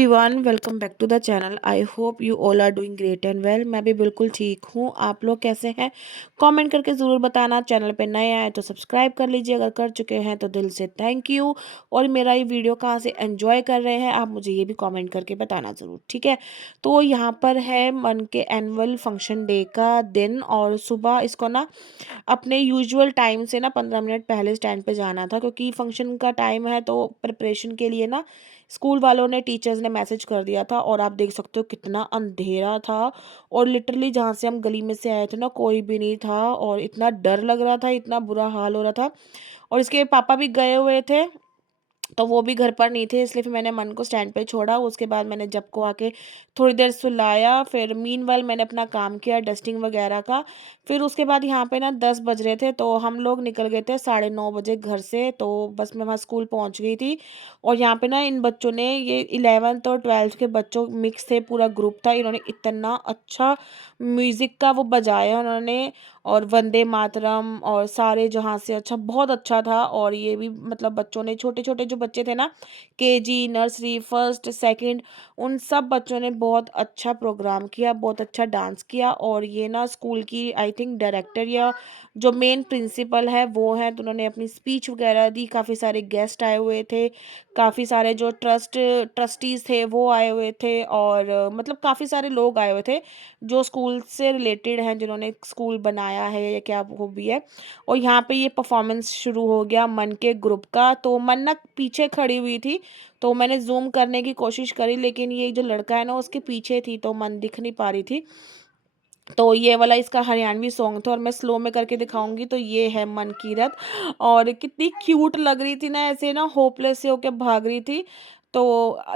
Everyone, welcome back to the channel. I hope you all are doing great and well. मैं भी बिल्कुल ठीक हूँ। आप लोग कैसे हैं? कमेंट करके ज़रूर बताना। चैनल पे नए आए तो सब्सक्राइब कर लीजिए, अगर कर चुके हैं तो दिल से थैंक यू। और मेरा ये वीडियो कहाँ से एंजॉय कर रहे हैं आप मुझे ये भी कमेंट करके बताना ज़रूर, ठीक है। तो यहाँ पर है मन के एनुअल फंक्शन डे का दिन, और सुबह इसको ना अपने यूजुअल टाइम से ना 15 मिनट पहले स्टैंड पे जाना था, क्योंकि फंक्शन का टाइम है तो प्रिपरेशन के लिए ना स्कूल वालों ने, टीचर्स ने मैसेज कर दिया था। और आप देख सकते हो कितना अंधेरा था, और लिटरली जहाँ से हम गली में से आए थे ना कोई भी नहीं था, और इतना डर लग रहा था, इतना बुरा हाल हो रहा था। और इसके पापा भी गए हुए थे तो वो भी घर पर नहीं थे, इसलिए फिर मैंने मन को स्टैंड पे छोड़ा। उसके बाद मैंने जब को आके थोड़ी देर सुलाया, फिर मीनवाइल मैंने अपना काम किया डस्टिंग वगैरह का। फिर उसके बाद यहाँ पे ना 10 बज रहे थे, तो हम लोग निकल गए थे 9:30 बजे घर से। तो बस मैं वहाँ स्कूल पहुँच गई थी। और यहाँ पे ना इन बच्चों ने, ये 11th और 12th के बच्चों मिक्स थे, पूरा ग्रुप था। इन्होंने इतना अच्छा म्यूज़िक का वो बजाया उन्होंने, और वंदे मातरम और सारे जहाँ से अच्छा, बहुत अच्छा था। और ये भी मतलब बच्चों ने, छोटे छोटे जो बच्चे थे ना, केजी, नर्सरी, फर्स्ट, सेकंड, उन सब बच्चों ने बहुत अच्छा प्रोग्राम किया, बहुत अच्छा डांस किया। और ये ना स्कूल की आई थिंक डायरेक्टर या जो मेन प्रिंसिपल है वो है, तो उन्होंने अपनी स्पीच वगैरह दी। काफ़ी सारे गेस्ट आए हुए थे, काफ़ी सारे जो ट्रस्टीज़ थे वो आए हुए थे, और मतलब काफ़ी सारे लोग आए हुए थे जो स्कूल से रिलेटेड हैं, जिन्होंने स्कूल बनाया है या क्या वो भी है। और यहाँ पे ये परफॉर्मेंस शुरू हो गया मन के ग्रुप का। तो मन ना पीछे खड़ी हुई थी, तो मैंने जूम करने की कोशिश करी, लेकिन ये जो लड़का है ना उसके पीछे थी, तो मन दिख नहीं पा रही थी। तो ये वाला इसका हरियाणवी सॉन्ग था, और मैं स्लो में करके दिखाऊंगी। तो ये है मन की रत, और कितनी क्यूट लग रही थी ना, ऐसे ना होपलेस से होके भाग रही थी। तो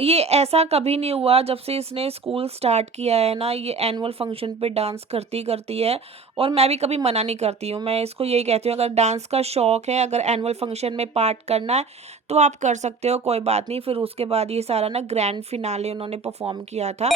ये ऐसा कभी नहीं हुआ जब से इसने स्कूल स्टार्ट किया है ना, ये एनुअल फंक्शन पे डांस करती करती है। और मैं भी कभी मना नहीं करती हूँ, मैं इसको यही कहती हूँ, अगर डांस का शौक है, अगर एनुअल फंक्शन में पार्ट करना है तो आप कर सकते हो, कोई बात नहीं। फिर उसके बाद ये सारा ना ग्रैंड फिनाले उन्होंने परफॉर्म किया था,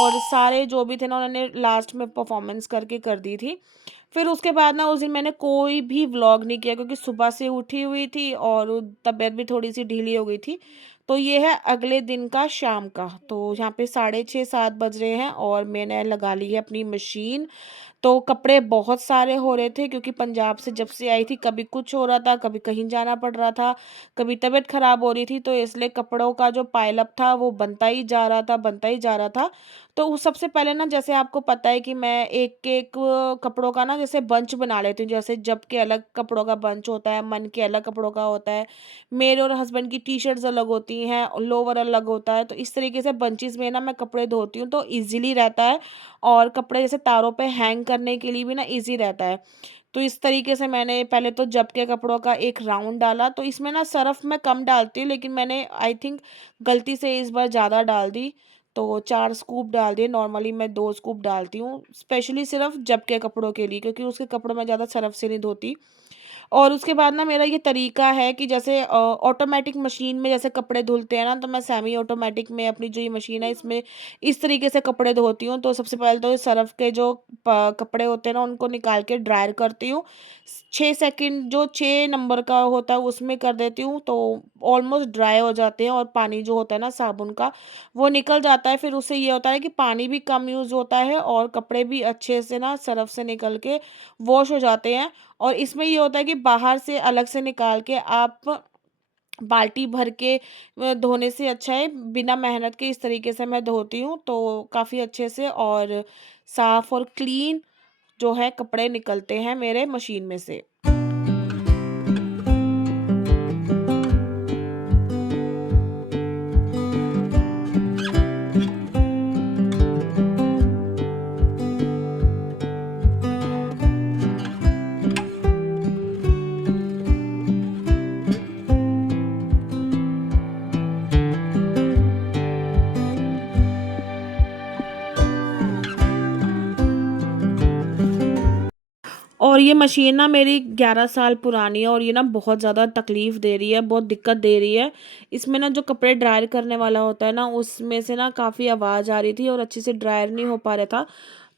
और सारे जो भी थे ना उन्होंने लास्ट में परफॉर्मेंस करके कर दी थी। फिर उसके बाद ना उस दिन मैंने कोई भी व्लॉग नहीं किया, क्योंकि सुबह से उठी हुई थी और तबीयत भी थोड़ी सी ढीली हो गई थी। तो ये है अगले दिन का शाम का। तो यहाँ पे 6:30 7 बज रहे हैं, और मैंने लगा ली है अपनी मशीन। तो कपड़े बहुत सारे हो रहे थे, क्योंकि पंजाब से जब से आई थी कभी कुछ हो रहा था, कभी कहीं जाना पड़ रहा था, कभी तबीयत खराब हो रही थी, तो इसलिए कपड़ों का जो पाइलअप था वो बनता ही जा रहा था, बनता ही जा रहा था। तो उस सबसे पहले ना, जैसे आपको पता है कि मैं एक एक कपड़ों का ना जैसे बंच बना लेती हूँ। जैसे जब के अलग कपड़ों का बंच होता है, मन के अलग कपड़ों का होता है, मेरे और हस्बैंड की टी शर्ट्स अलग होती हैं, लोअर अलग होता है। तो इस तरीके से बंचेस में ना मैं कपड़े धोती हूँ, तो ईजिली रहता है। और कपड़े जैसे तारों पे हैंग करने के लिए भी ना ईज़ी रहता है। तो इस तरीके से मैंने पहले तो जब के कपड़ों का एक राउंड डाला। तो इसमें ना सर्फ़ मैं कम डालती हूँ, लेकिन मैंने आई थिंक गलती से इस बार ज़्यादा डाल दी। तो 4 स्कूप डाल दिए, नॉर्मली मैं 2 स्कूप डालती हूँ, स्पेशली सिर्फ़ जब के कपड़ों के लिए, क्योंकि उसके कपड़ों में ज़्यादा सर्फ़ से नहीं धोती। और उसके बाद ना मेरा ये तरीका है कि जैसे ऑटोमेटिक मशीन में जैसे कपड़े धुलते हैं ना, तो मैं सेमी ऑटोमेटिक में अपनी जो ये मशीन है इसमें इस तरीके से कपड़े धोती हूँ। तो सबसे पहले तो सर्फ़ के जो कपड़े होते हैं ना उनको निकाल के ड्रायर करती हूँ। 6 सेकंड जो 6 नंबर का होता है उसमें कर देती हूँ, तो ऑलमोस्ट ड्राई हो जाते हैं, और पानी जो होता है ना साबुन का वो निकल जाता है। फिर उससे ये होता है कि पानी भी कम यूज़ होता है, और कपड़े भी अच्छे से ना सर्फ़ से निकल के वॉश हो जाते हैं। और इसमें ये होता है कि बाहर से अलग से निकाल के आप बाल्टी भर के धोने से अच्छा है बिना मेहनत के, इस तरीके से मैं धोती हूँ, तो काफ़ी अच्छे से और साफ़ और क्लीन जो है कपड़े निकलते हैं मेरे मशीन में से। और ये मशीन ना मेरी 11 साल पुरानी है, और ये ना बहुत ज़्यादा तकलीफ़ दे रही है, बहुत दिक्कत दे रही है। इसमें ना जो कपड़े ड्रायर करने वाला होता है ना, उसमें से ना काफ़ी आवाज़ आ रही थी, और अच्छे से ड्रायर नहीं हो पा रहा था।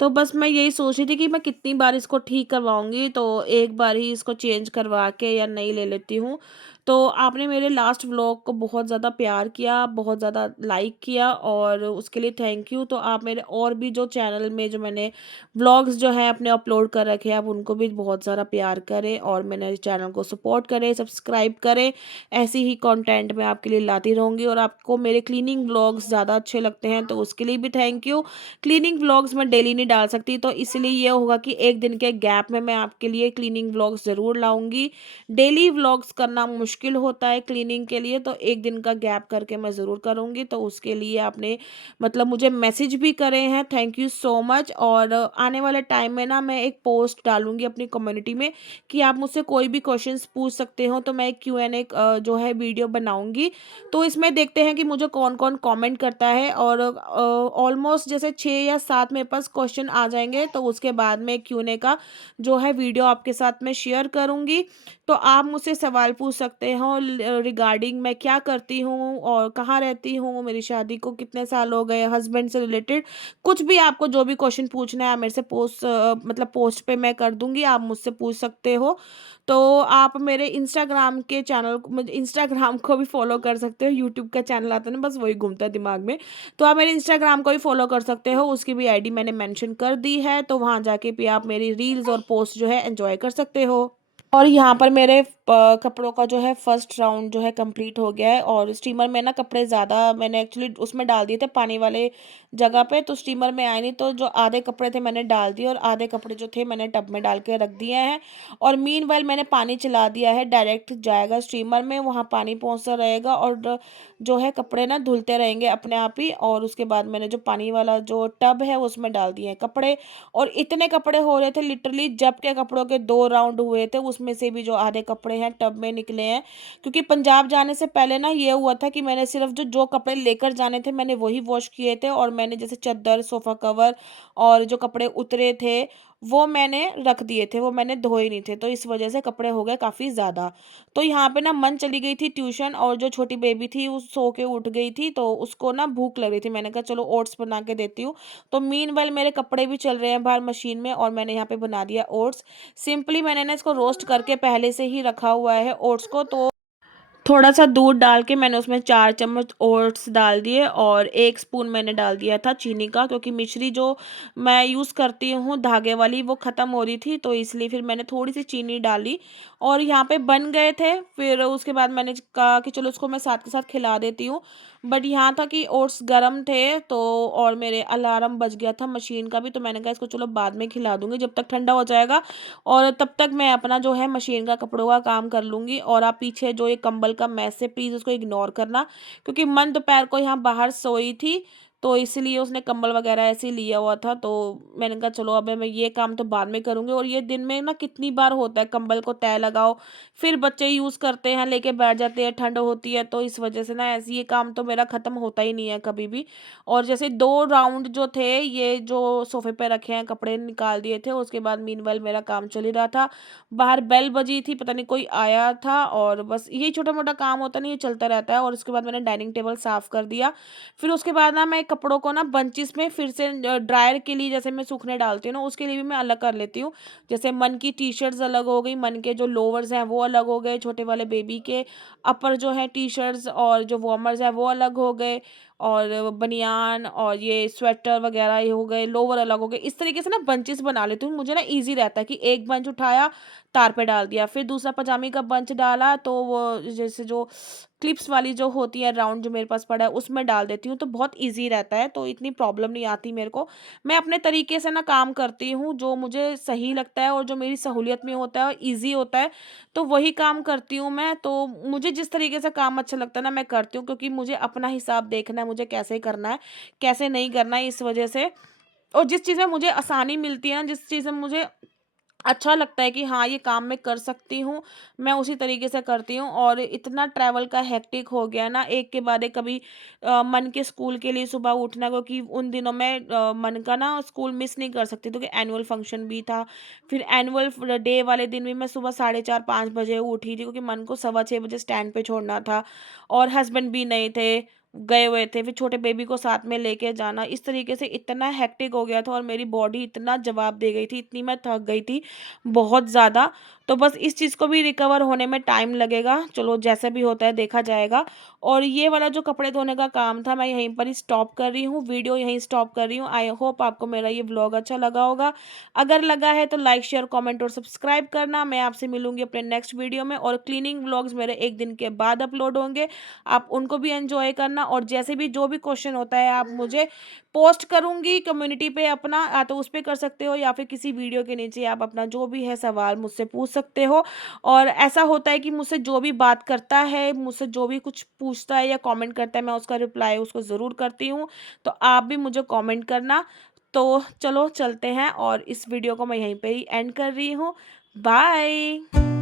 तो बस मैं यही सोच रही थी कि मैं कितनी बार इसको ठीक करवाऊँगी, तो एक बार ही इसको चेंज करवा के या नई ले लेती हूँ। तो आपने मेरे लास्ट व्लॉग को बहुत ज़्यादा प्यार किया, बहुत ज़्यादा लाइक किया और उसके लिए थैंक यू। तो आप मेरे और भी जो चैनल में जो मैंने व्लॉग्स जो हैं अपने अपलोड कर रखे हैं, आप उनको भी बहुत सारा प्यार करें और मेरे चैनल को सपोर्ट करें, सब्सक्राइब करें। ऐसी ही कंटेंट मैं आपके लिए लाती रहूँगी और आपको मेरे क्लीनिंग व्लॉग्स ज़्यादा अच्छे लगते हैं तो उसके लिए भी थैंक यू। क्लीनिंग व्लॉग्स मैं डेली नहीं डाल सकती, तो इसलिए ये होगा कि एक दिन के गैप में मैं आपके लिए क्लीनिंग व्लॉग्स ज़रूर लाऊँगी। डेली व्लॉग्स करना मुश्किल होता है क्लीनिंग के लिए, तो एक दिन का गैप करके मैं ज़रूर करूँगी। तो उसके लिए आपने मतलब मुझे मैसेज भी करे हैं, थैंक यू सो मच। और आने वाले टाइम में ना मैं एक पोस्ट डालूँगी अपनी कम्युनिटी में कि आप मुझसे कोई भी क्वेश्चंस पूछ सकते हो, तो मैं एक Q&A जो है वीडियो बनाऊँगी। तो इसमें देखते हैं कि मुझे कौन-कौन कमेंट करता है और ऑलमोस्ट जैसे 6 या 7 मेरे पास क्वेश्चन आ जाएँगे, तो उसके बाद में Q&A का जो है वीडियो आपके साथ में शेयर करूँगी। तो आप मुझसे सवाल पूछ सकते हो रिगार्डिंग मैं क्या करती हूँ और कहाँ रहती हूँ, मेरी शादी को कितने साल हो गए, हस्बैंड से रिलेटेड कुछ भी आपको जो भी क्वेश्चन पूछना है आप मेरे से मतलब पोस्ट पे मैं कर दूँगी, आप मुझसे पूछ सकते हो। तो आप मेरे इंस्टाग्राम के चैनल को मुझे इंस्टाग्राम को भी फॉलो कर सकते हो, यूट्यूब का चैनल आता है ना बस वही घूमता है दिमाग में। तो आप मेरे इंस्टाग्राम को भी फॉलो कर सकते हो, उसकी भी आईडी मैंने मेंशन कर दी है, तो वहाँ जाके भी आप मेरी रील्स और पोस्ट जो है एंजॉय कर सकते हो। और यहाँ पर मेरे कपड़ों का जो है फर्स्ट राउंड जो है कंप्लीट हो गया है और स्टीमर में ना कपड़े ज़्यादा मैंने एक्चुअली उसमें डाल दिए थे पानी वाले जगह पे, तो स्टीमर में आए नहीं, तो जो आधे कपड़े थे मैंने डाल दिए और आधे कपड़े जो थे मैंने टब में डाल के रख दिए हैं। और मीनवाइल मैंने पानी चला दिया है, डायरेक्ट जाएगा स्टीमर में, वहाँ पानी पहुँचता रहेगा और जो है कपड़े ना धुलते रहेंगे अपने आप ही। और उसके बाद मैंने जो पानी वाला जो टब है उसमें डाल दिए हैं कपड़े, और इतने कपड़े हो रहे थे लिटरली, जब के कपड़ों के 2 राउंड हुए थे उसमें से भी जो आधे कपड़े हैं टब में निकले हैं। क्योंकि पंजाब जाने से पहले ना ये हुआ था कि मैंने सिर्फ जो जो कपड़े लेकर जाने थे मैंने वही वॉश किए थे, और मैंने जैसे चादर, सोफ़ा कवर और जो कपड़े उतरे थे वो मैंने रख दिए थे, वो मैंने धोए नहीं थे, तो इस वजह से कपड़े हो गए काफ़ी ज़्यादा। तो यहाँ पे ना मन चली गई थी ट्यूशन, और जो छोटी बेबी थी वो सो के उठ गई थी, तो उसको ना भूख लग रही थी, मैंने कहा चलो ओट्स बना के देती हूँ। तो मीनवाइल मेरे कपड़े भी चल रहे हैं बाहर मशीन में और मैंने यहाँ पे बना दिया ओट्स। सिंपली मैंने ना इसको रोस्ट करके पहले से ही रखा हुआ है ओट्स को, तो थोड़ा सा दूध डाल के मैंने उसमें 4 चम्मच ओट्स डाल दिए और 1 स्पून मैंने डाल दिया था चीनी का, क्योंकि मिश्री जो मैं यूज़ करती हूँ धागे वाली वो ख़त्म हो रही थी, तो इसलिए फिर मैंने थोड़ी सी चीनी डाली और यहाँ पे बन गए थे। फिर उसके बाद मैंने कहा कि चलो उसको मैं साथ के साथ खिला देती हूँ, बट यहाँ था कि ओट्स गर्म थे, तो और मेरे अलार्म बज गया था मशीन का भी, तो मैंने कहा इसको चलो बाद में खिला दूंगी जब तक ठंडा हो जाएगा, और तब तक मैं अपना जो है मशीन का कपड़ों का काम कर लूँगी। और आप पीछे जो ये कंबल का मैस है प्लीज़ उसको इग्नोर करना, क्योंकि मन दोपहर को यहाँ बाहर सोई थी, तो इसलिए उसने कंबल वगैरह ऐसे ही लिया हुआ था, तो मैंने कहा चलो अब मैं ये काम तो बाद में करूँगी। और ये दिन में ना कितनी बार होता है, कंबल को तय लगाओ, फिर बच्चे यूज़ करते हैं लेके बैठ जाते हैं, ठंड होती है, तो इस वजह से ना ऐसे ये काम तो मेरा ख़त्म होता ही नहीं है कभी भी। और जैसे 2 राउंड जो थे ये जो सोफ़े पे रखे हैं कपड़े निकाल दिए थे, उसके बाद मीनवाइल मेरा काम चल ही रहा था। बाहर बेल बजी थी, पता नहीं कोई आया था, और बस यही छोटा-मोटा काम होता नहीं, ये चलता रहता है। और उसके बाद मैंने डाइनिंग टेबल साफ़ कर दिया। फिर उसके बाद ना मैं कपड़ों को ना बंचेस में फिर से ड्रायर के लिए जैसे मैं सूखने डालती हूँ ना, उसके लिए भी मैं अलग कर लेती हूँ। जैसे मन की टी-शर्ट्स अलग हो गई, मन के जो लोवर्स हैं वो अलग हो गए, छोटे वाले बेबी के अपर जो है टी-शर्ट्स और जो वार्मर्स हैं वो अलग हो गए, और बनियान और ये स्वेटर वगैरह ये हो गए, लोवर अलग हो गए। इस तरीके से ना बंचेस बना लेती हूँ, मुझे ना ईज़ी रहता है कि एक बंच उठाया, तार पे डाल दिया, फिर दूसरा पजामी का बंच डाला, तो वो जैसे जो क्लिप्स वाली जो होती है राउंड जो मेरे पास पड़ा है उसमें डाल देती हूँ, तो बहुत ईज़ी रहता है, तो इतनी प्रॉब्लम नहीं आती मेरे को। मैं अपने तरीके से ना काम करती हूँ, जो मुझे सही लगता है और जो मेरी सहूलियत में होता है और ईज़ी होता है, तो वही काम करती हूँ मैं। तो मुझे जिस तरीके से काम अच्छा लगता है ना मैं करती हूँ, क्योंकि मुझे अपना हिसाब देखना है, मुझे कैसे करना है, कैसे नहीं करना है, इस वजह से। और जिस चीज़ में मुझे आसानी मिलती है ना, जिस चीज़ में मुझे अच्छा लगता है कि हाँ, ये काम मैं कर सकती हूँ, मैं उसी तरीके से करती हूँ। और इतना ट्रैवल का हेक्टिक हो गया ना, एक के बाद एक, कभी मन के स्कूल के लिए सुबह उठना, क्योंकि उन दिनों मैं मन का ना स्कूल मिस नहीं कर सकती, क्योंकि एनुअल फंक्शन भी था। फिर एनुअल डे वाले दिन भी मैं सुबह 4:30-5 बजे उठी थी, क्योंकि मन को 6:15 बजे स्टैंड पे छोड़ना था, और हस्बैंड भी नहीं थे, गए हुए थे, फिर छोटे बेबी को साथ में लेके जाना, इस तरीके से इतना हेक्टिक हो गया था और मेरी बॉडी इतना जवाब दे गई थी, इतनी मैं थक गई थी बहुत ज़्यादा। तो बस इस चीज़ को भी रिकवर होने में टाइम लगेगा, चलो जैसे भी होता है देखा जाएगा। और ये वाला जो कपड़े धोने का काम था मैं यहीं पर ही स्टॉप कर रही हूँ, वीडियो यहीं स्टॉप कर रही हूँ। आई होप आपको मेरा ये व्लॉग अच्छा लगा होगा। अगर लगा है तो लाइक, शेयर, कमेंट और सब्सक्राइब करना। मैं आपसे मिलूँगी अपने नेक्स्ट वीडियो में, और क्लीनिंग व्लॉग्स मेरे 1 दिन के बाद अपलोड होंगे। आप उनको भी एन्जॉय करना, और जैसे भी जो भी क्वेश्चन होता है आप मुझे पोस्ट करूँगी कम्युनिटी पे अपना, तो उस पे कर सकते हो, या फिर किसी वीडियो के नीचे आप अपना जो भी है सवाल मुझसे पूछ सकते हो। और ऐसा होता है कि मुझसे जो भी बात करता है, मुझसे जो भी कुछ पूछता है या कमेंट करता है, मैं उसका रिप्लाई उसको ज़रूर करती हूँ। तो आप भी मुझे कमेंट करना। तो चलो चलते हैं, और इस वीडियो को मैं यहीं पे ही एंड कर रही हूँ। बाय।